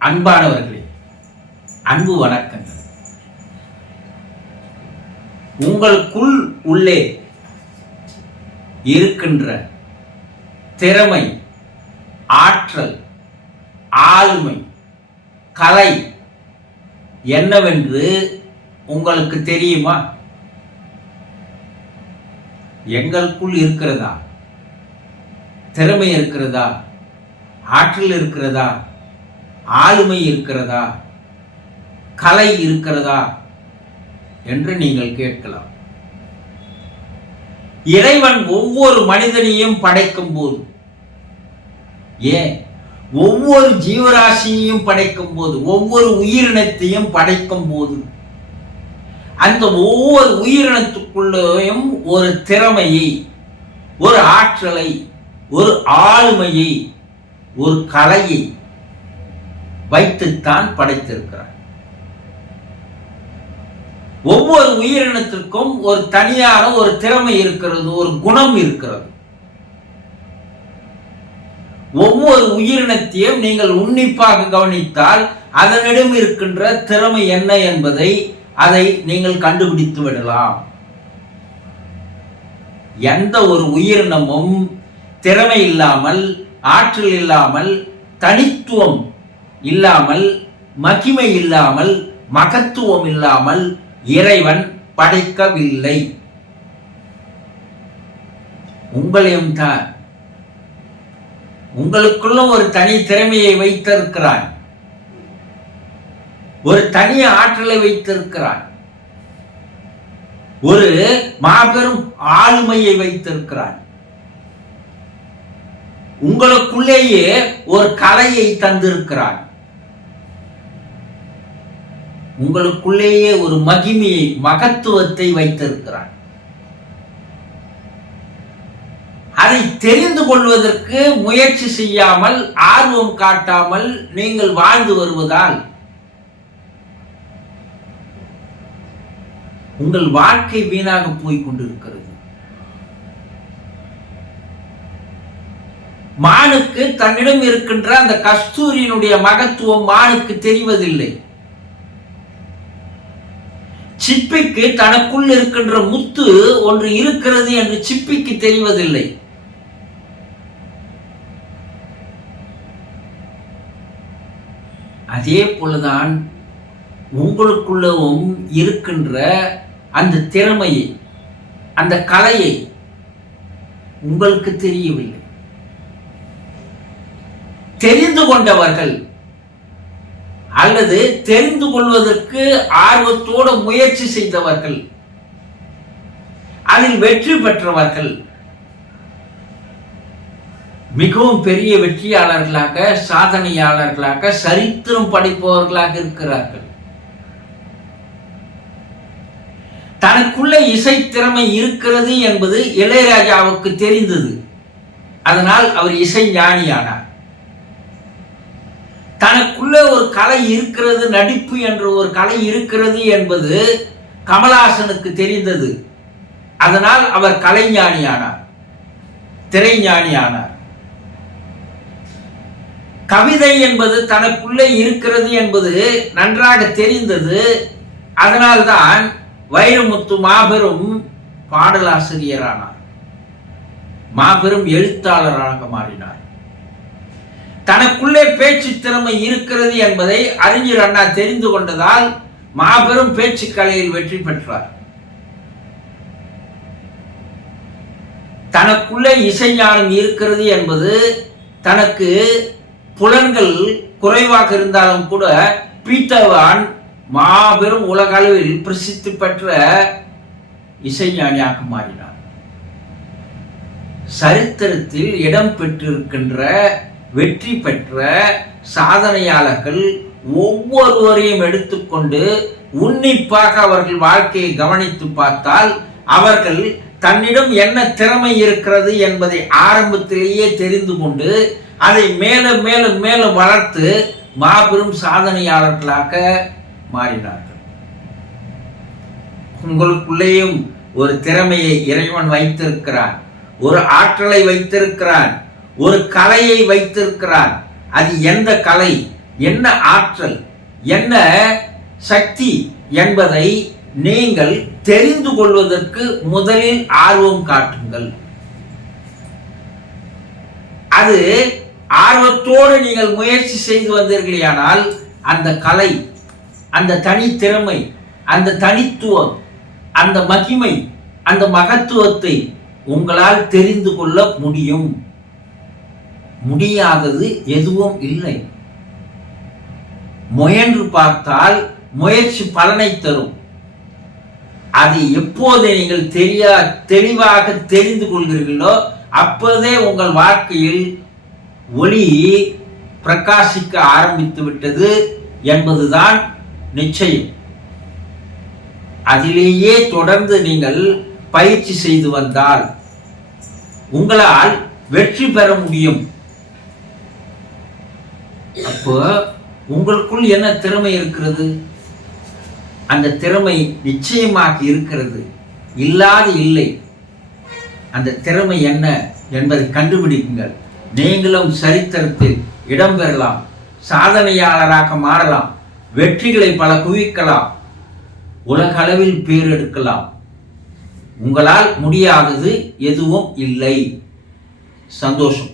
அன்பானவர்களே அன்பு வணக்கங்கள். உங்களுக்குள் உள்ளே இருக்கின்ற திறமை ஆற்றல் ஆளுமை கலை என்னவென்று உங்களுக்கு தெரியுமா? எங்களுக்குள் இருக்கிறதா? திறமை இருக்கிறதா? ஆற்றல் இருக்கிறதா? ஆளுமை இருக்கிறதா? கலை இருக்கிறதா? என்று நீங்கள் கேட்கலாம். இறைவன் ஒவ்வொரு மனிதனையும் படைக்கும் போது ஏன் ஒவ்வொரு ஜீவராசியையும் படைக்கும் போது ஒவ்வொரு உயிரினத்தையும் படைக்கும் போது அந்த ஒவ்வொரு உயிரினத்துக்குள்ளேயும் ஒரு திறமையை ஒரு ஆற்றலை ஒரு ஆளுமையை ஒரு கலையை வைத்துத்தான் படைத்திருக்கிறார். ஒவ்வொரு உயிரினத்திற்கும் ஒரு தனியான ஒரு திறமை இருக்கிறது ஒரு குணம் இருக்கிறது. ஒவ்வொரு உயிரினத்தையும் நீங்கள் உன்னிப்பாக கவனித்தால் அதனிடம் இருக்கின்ற திறமை என்ன என்பதை அதை நீங்கள் கண்டுபிடித்து விடலாம். எந்த ஒரு உயிரினமும் திறமை இல்லாமல் ஆற்றல் இல்லாமல் தனித்துவம் இல்லாமல் மகிமை இல்லாமல் மகத்துவம் இல்லாமல் இறைவன் படைக்கவில்லை. உங்களையும் தான். உங்களுக்குள்ளும் ஒரு தனி திறமையை வைத்திருக்கிறான். ஒரு தனி ஆற்றலை வைத்திருக்கிறான். ஒரு மாபெரும் ஆளுமையை வைத்திருக்கிறான். உங்களுக்குள்ளேயே ஒரு கலையை தந்திருக்கிறான். உங்களுக்குள்ளேயே ஒரு மகிமையை மகத்துவத்தை வைத்திருக்கிறார். அதை தெரிந்து கொள்வதற்கு முயற்சி செய்யாமல் ஆர்வம் காட்டாமல் நீங்கள் வாழ்ந்து வருவதால் உங்கள் வாழ்க்கை வீணாக போய் கொண்டிருக்கிறது. மானுக்கு தன்னிடம் இருக்கின்ற அந்த கஸ்தூரியினுடைய மகத்துவம் மானுக்கு தெரிவதில்லை. சிப்பிக்கு தனக்குள் இருக்கின்ற முத்து ஒன்று இருக்கிறது என்று சிப்பிக்கு தெரிவதில்லை. அதே போலதான் உங்களுக்குள்ளவும் இருக்கின்ற அந்த திறமையை அந்த கலையை உங்களுக்கு தெரியவில்லை. தெரிந்து கொண்டவர்கள் அல்லது தெரிந்து கொள்வதற்கு ஆர்வத்தோடு முயற்சி செய்தவர்கள் அதில் வெற்றி பெற்றவர்கள். மிகவும் பெரிய வெற்றியாளர்களாக சாதனையாளர்களாக சரித்திரம் படைப்பவர்களாக இருக்கிறார்கள். தனக்குள்ள இசை திறமை இருக்கிறது என்பது இளையராஜாவுக்கு தெரிந்தது. அதனால் அவர் இசை ஞானியானார். தனக்குள்ளே ஒரு கலை இருக்கிறது நடிப்பு என்ற ஒரு கலை இருக்கிறது என்பது கமலாசனுக்கு தெரிந்தது. அதனால் அவர் கலைஞானியானார் திரைஞானியானார். கவிதை என்பது தனக்குள்ளே இருக்கிறது என்பது நன்றாக தெரிந்தது. அதனால்தான் வைரமுத்து மாபெரும் பாடலாசிரியரானார். மாபெரும் எழுத்தாளராக மாறினார். தனக்குள்ளே பேச்சு திறமை இருக்கிறது என்பதை அறிஞர் அண்ணா தெரிந்து கொண்டதால் மாபெரும் பேச்சு கலையில் வெற்றி பெற்றார். தனக்குள்ளே இசைஞானம் இருக்கிறது என்பது தனக்கு புலன்கள் குறைவாக இருந்தாலும் கூட பீட்டர்வான் மாபெரும் உலக அளவில் பிரசித்தி பெற்ற இசைஞானியாக மாறினார். சரித்திரத்தில் இடம் பெற்றிருக்கின்ற வெற்றி பெற்ற சாதனையாளர்கள் ஒவ்வொருவரையும் எடுத்துக்கொண்டு உன்னிப்பாக அவர்கள் வாழ்க்கையை கவனித்து பார்த்தால் அவர்கள் தன்னிடம் என்ன திறமை இருக்கிறது என்பதை ஆரம்பத்திலேயே தெரிந்து கொண்டு அதை மேலும் மேலும் மேலும் வளர்த்து மாபெரும் சாதனையாளர்களாக மாறினார்கள். உங்களுக்குள்ளேயும் ஒரு திறமையை இறைவன் வைத்திருக்கிறான் ஒரு ஆற்றலை வைத்திருக்கிறான் ஒரு கலையை வைத்திருக்கிறான் அது எந்த கலை? என்ன ஆற்றல்? என்ன சக்தி என்பதை நீங்கள் தெரிந்து கொள்வதற்கு முதலில் ஆர்வம் காட்டுங்கள். அது ஆர்வத்தோடு நீங்கள் முயற்சி செய்து வந்தீர்களேயானால் அந்த கலை அந்த தனித்திறமை அந்த தனித்துவம் அந்த மகிமை அந்த மகத்துவத்தை உங்களால் தெரிந்து கொள்ள முடியும். முடியாதது எதுவும் இல்லை. முயன்று பார்த்தால் முயற்சி பலனை தரும். அது எப்போது நீங்கள் தெரியா தெளிவாக தெரிந்து கொள்கிறீர்களோ அப்போதே உங்கள் வாழ்க்கையில் ஒளி பிரகாசிக்க ஆரம்பித்து விட்டது என்பதுதான் நிச்சயம். அதிலேயே தொடர்ந்து நீங்கள் பயிற்சி செய்து வந்தால் உங்களால் வெற்றி பெற முடியும். அப்போ உங்களுக்குள் என்ன திறமை இருக்கிறது? அந்த திறமை நிச்சயமாக இருக்கிறது. இல்லாது இல்லை. அந்த திறமை என்ன என்பதை கண்டுபிடிக்குங்கள் நீங்களும் சரித்திரத்தில் இடம்பெறலாம் சாதனையாளராக மாறலாம். வெற்றிகளை பல குவிக்கலாம். உலக அளவில் பேர் எடுக்கலாம். உங்களால் முடியாதது எதுவும் இல்லை. சந்தோஷம்.